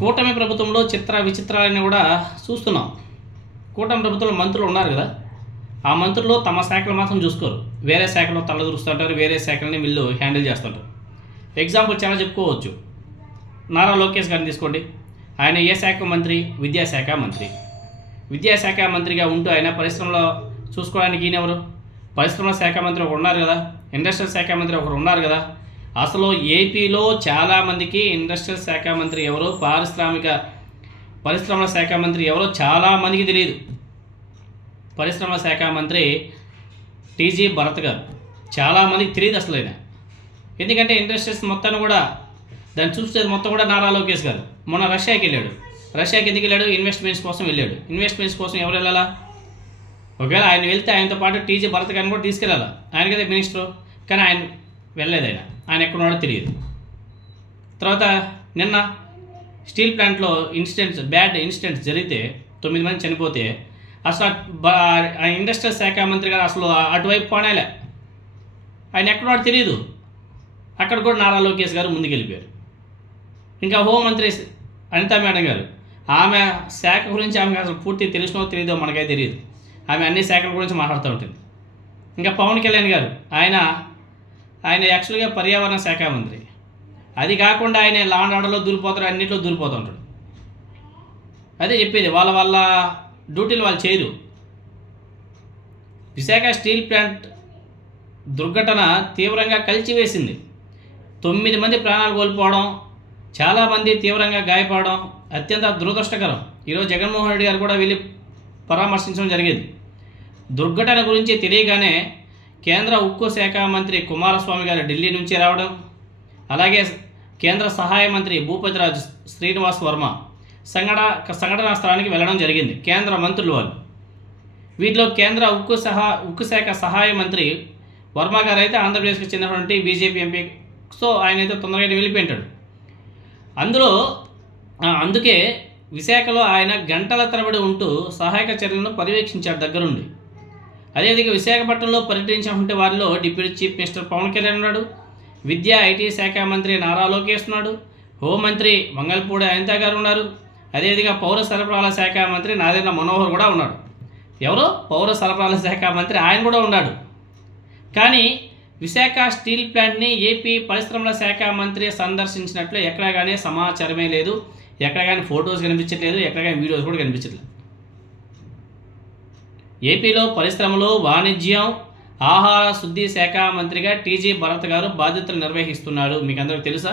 కూటమి ప్రభుత్వంలో చిత్ర విచిత్రాలన్నీ కూడా చూస్తున్నాం. కూటమి ప్రభుత్వంలో మంత్రులు ఉన్నారు కదా, ఆ మంత్రులు తమ శాఖలు మాత్రం చూసుకోరు, వేరే శాఖలో తలదూరుస్తుంటారు, వేరే శాఖలని వీళ్ళు హ్యాండిల్ చేస్తుంటారు. ఎగ్జాంపుల్ చాలా చెప్పుకోవచ్చు. నారా లోకేష్ గారిని తీసుకోండి. ఆయన ఏ శాఖ మంత్రి? విద్యాశాఖ మంత్రి. విద్యాశాఖ మంత్రిగా ఉంటూ ఆయన పరిశ్రమలో చూసుకోవడానికి ఈయనెవరు? పరిశ్రమల శాఖ మంత్రి ఒకరు ఉన్నారు కదా, ఇండస్ట్రియల్ శాఖ మంత్రి ఒకరు ఉన్నారు కదా. అసలు ఏపీలో చాలామందికి ఇండస్ట్రియల్ శాఖ మంత్రి ఎవరో, పరిశ్రమల శాఖ మంత్రి ఎవరో చాలామందికి తెలియదు. పరిశ్రమల శాఖ మంత్రి టీజీ భరత్ గారు చాలామందికి తెలియదు అసలు ఆయన. ఎందుకంటే ఇండస్ట్రీస్ మొత్తాన్ని కూడా దాన్ని చూసేది మొత్తం కూడా నారా లోకేష్ గారు. మొన్న రష్యాకి వెళ్ళాడు. రష్యాకి ఎందుకు వెళ్ళాడు? ఇన్వెస్ట్మెంట్స్ కోసం వెళ్ళాడు. ఇన్వెస్ట్మెంట్స్ కోసం ఎవరు వెళ్ళాలా? ఒకవేళ ఆయన వెళ్తే ఆయనతో పాటు టీజీ భరత్ గారిని కూడా తీసుకెళ్ళాలా, ఆయన కదా మినిస్టరు. కానీ ఆయన వెళ్ళలేదు. ఆయన ఎక్కడున్నాడో తెలియదు. తర్వాత నిన్న స్టీల్ ప్లాంట్లో బ్యాడ్ ఇన్సిడెంట్స్ జరిగితే 9 మంది చనిపోతే అసలు ఇండస్ట్రియల్ శాఖ మంత్రి గారు అసలు అటువైపు పోనేలే. ఆయన ఎక్కడున్నాడో తెలియదు. అక్కడ కూడా నారా లోకేష్ గారు ముందుకెళ్ళిపోయారు. ఇంకా హోంమంత్రి అనితా మేడం గారు, ఆమె శాఖ గురించి ఆమెకు అసలు పూర్తి తెలిసినో తెలియదో మనకైతే తెలియదు. ఆమె అన్ని శాఖల గురించి మాట్లాడుతూ ఉంటుంది. ఇంకా పవన్ కళ్యాణ్ గారు, ఆయన యాక్చువల్గా పర్యావరణ శాఖ మంత్రి. అది కాకుండా ఆయన లా అండ్ ఆర్డర్లో దూరిపోతాడు, అన్నింటిలో దూరిపోతుంటాడు. అదే చెప్పేది, వాళ్ళ డ్యూటీలు వాళ్ళు చేయరు. విశాఖ స్టీల్ ప్లాంట్ దుర్ఘటన తీవ్రంగా కలిచివేసింది. 9 మంది ప్రాణాలు కోల్పోవడం, చాలామంది తీవ్రంగా గాయపడడం అత్యంత దురదృష్టకరం. ఈరోజు జగన్మోహన్ రెడ్డి గారు కూడా వెళ్ళి పరామర్శించడం జరిగింది. దుర్ఘటన గురించి తెలియగానే కేంద్ర ఉక్కు శాఖ మంత్రి కుమారస్వామి గారు ఢిల్లీ నుంచి రావడం, అలాగే కేంద్ర సహాయ మంత్రి భూపతిరాజు శ్రీనివాస్ వర్మ సంఘటనా స్థలానికి వెళ్ళడం జరిగింది. కేంద్ర మంత్రులు వాళ్ళు. వీటిలో కేంద్ర ఉక్కు శాఖ సహాయ మంత్రి వర్మ గారు అయితే ఆంధ్రప్రదేశ్కి చెందినటువంటి బీజేపీ ఎంపీ. సో ఆయన అయితే తొందరగా వెళ్ళిపోయింటాడు. అందుకే విశాఖలో ఆయన గంటల తరబడి ఉంటూ సహాయక చర్యలను పర్యవేక్షించాడు దగ్గరుండి. అదేవిధంగా విశాఖపట్నంలో పర్యటించినటువంటి వారిలో deputy chief minister Pawan Kalyan ఉన్నాడు, విద్యా ఐటీ శాఖ మంత్రి నారా లోకేష్ ఉన్నాడు, హోంమంత్రి మంగళపూడి అనిత గారు ఉన్నారు, అదేవిధంగా పౌర సరఫరాల శాఖ మంత్రి నాదెండ్ల మనోహర్ కూడా ఉన్నాడు. ఎవరో పౌర సరఫరాల శాఖ మంత్రి ఆయన కూడా ఉన్నాడు. కానీ విశాఖ స్టీల్ ప్లాంట్ని ఏపీ పరిశ్రమల శాఖ మంత్రి సందర్శించినట్లు ఎక్కడా కానీ సమాచారమే లేదు. ఎక్కడ కానీ ఫొటోస్ కనిపించట్లేదు, ఎక్కడ కానీ వీడియోస్ కూడా కనిపించట్లేదు. ఏపీలో పరిశ్రమలు, వాణిజ్యం, ఆహార శుద్ధి శాఖ మంత్రిగా టీజీ భరత్ గారు బాధ్యతలు నిర్వహిస్తున్నాడు. మీకు అందరికీ తెలుసా?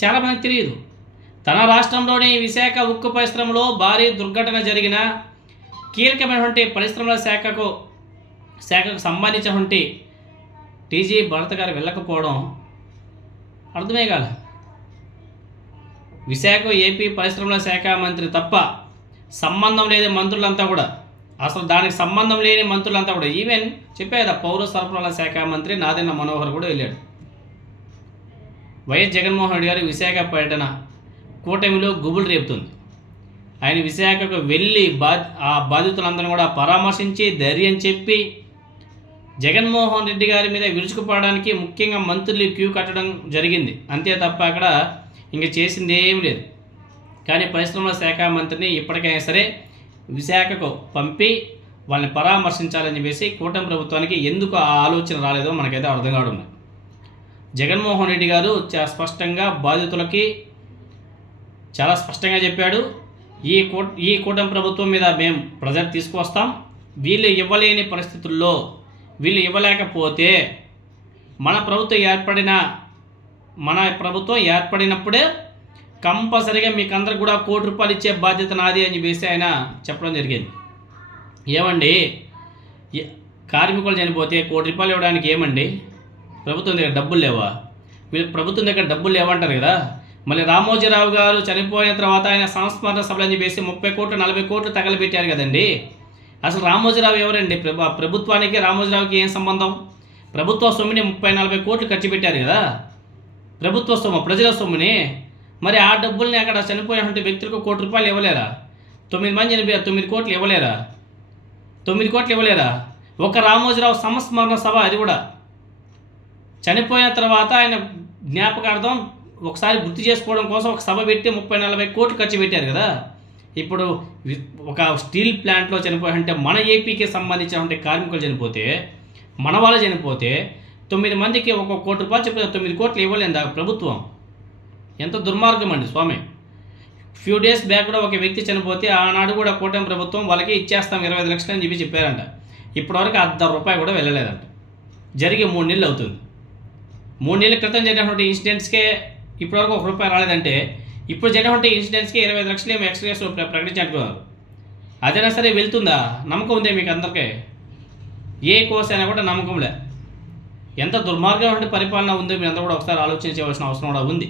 చాలామందికి తెలియదు. తన రాష్ట్రంలోని విశాఖ ఉక్కు పరిశ్రమలో భారీ దుర్ఘటన జరిగిన కీలకమైనటువంటి పరిశ్రమల శాఖకు సంబంధించినటువంటి టీజీ భరత్ గారు వెళ్ళకపోవడం అర్థమే కాదు. విశాఖ ఏపీ పరిశ్రమల శాఖ మంత్రి తప్ప సంబంధం లేని మంత్రులంతా కూడా, అసలు దానికి సంబంధం లేని మంత్రులంతా కూడా, ఈవెన్ చెప్పేదా పౌర సరఫరాల శాఖ మంత్రి నాదెండ్ల మనోహర్ కూడా వెళ్ళాడు. వైఎస్ జగన్మోహన్ రెడ్డి గారి విశాఖ పర్యటన కూటమిలో గుబులు రేపుతుంది. ఆయన విశాఖకు వెళ్ళి ఆ బాధితులందరినీ కూడా పరామర్శించి ధైర్యం చెప్పి జగన్మోహన్ రెడ్డి గారి మీద విరుచుకుపడడానికి ముఖ్యంగా మంత్రులు క్యూ కట్టడం జరిగింది. అంతే తప్ప అక్కడ ఇంక చేసింది ఏం లేదు. కానీ పరిశ్రమల శాఖ మంత్రిని ఇప్పటికైనా సరే విశాఖకు పంపి వాళ్ళని పరామర్శించాలని చెప్పేసి కూటమి ప్రభుత్వానికి ఎందుకు ఆ ఆలోచన రాలేదో మనకైతే అర్థం కావడం. జగన్మోహన్ రెడ్డి గారు చాలా స్పష్టంగా బాధితులకి చాలా స్పష్టంగా చెప్పాడు, ఈ కూటమి ప్రభుత్వం మీద మేము ప్రెజర్ తీసుకువస్తాం. వీళ్ళు ఇవ్వలేని పరిస్థితుల్లో, వీళ్ళు ఇవ్వలేకపోతే మన ప్రభుత్వం ఏర్పడినప్పుడే కంపల్సరీగా మీకు అందరికి కూడా ₹1 కోటి ఇచ్చే బాధ్యత నాది అని చెప్పేసి ఆయన చెప్పడం జరిగింది. ఏమండి, కార్మికులు చనిపోతే ₹1 కోటి ఇవ్వడానికి ఏమండి ప్రభుత్వం దగ్గర డబ్బులు లేవా? వీళ్ళు ప్రభుత్వం దగ్గర డబ్బులు లేవంటారు కదా. మళ్ళీ రామోజీరావు గారు చనిపోయిన తర్వాత ఆయన సంస్మరణ సభలు అని చెప్పేసి 30 కోట్లు 40 కోట్లు తగలబెట్టారు కదండి. అసలు రామోజీరావు ఎవరండి? ప్రభుత్వానికి రామోజీరావుకి ఏం సంబంధం? ప్రభుత్వ సొమ్ముని 30-40 కోట్లు ఖర్చు పెట్టారు కదా, ప్రభుత్వ సొమ్ము, ప్రజల సొమ్ముని. మరి ఆ డబ్బుల్ని అక్కడ చనిపోయినటువంటి వ్యక్తులకు ₹1 కోటి ఇవ్వలేరా? 9 మంది చనిపోయారు, 9 కోట్లు ఇవ్వలేరా? 9 కోట్లు ఇవ్వలేరా? ఒక రామోజీరావు సంస్మరణ సభ, అది కూడా చనిపోయిన తర్వాత ఆయన జ్ఞాపకార్థం ఒకసారి గుర్తు చేసుకోవడం కోసం ఒక సభ పెట్టి 30-40 కోట్లు ఖర్చు పెట్టారు కదా. ఇప్పుడు ఒక స్టీల్ ప్లాంట్లో చనిపోయారంటే మన ఏపీకి సంబంధించినటువంటి కార్మికులు చనిపోతే, మన వాళ్ళు చనిపోతే 9 మందికి ఒక కోటి రూపాయలు చెప్పిన 9 కోట్లు ఇవ్వలేదు ప్రభుత్వం. ఎంత దుర్మార్గం అండి స్వామి. ఫ్యూ డేస్ బ్యాక్ కూడా ఒక వ్యక్తి చనిపోతే ఆనాడు కూడా కూటమి ప్రభుత్వం వాళ్ళకి ఇచ్చేస్తాం 25 లక్షలు అని చెప్పారంట. ఇప్పటివరకు ₹1 కూడా వెళ్ళలేదంట. జరిగి 3 నెలలు అవుతుంది. 3 నెలల క్రితం జరిగినటువంటి ఇన్సిడెంట్స్కే ఇప్పటివరకు ₹1 రాలేదంటే, ఇప్పుడు జరిగినటువంటి ఇన్సిడెంట్స్కి 25 లక్షలు ఏమో ఎక్స్ట్రా ప్రకటించుకున్నారు. అదైనా సరే వెళ్తుందా? నమ్మకం ఉందే మీకు అందరికీ? ఏ కోర్స్ అయినా కూడా నమ్మకంలే. ఎంత దుర్మార్గమైన పరిపాలన ఉందో మీరు అందరూ కూడా ఒకసారి ఆలోచించవలసిన అవసరం కూడా ఉంది.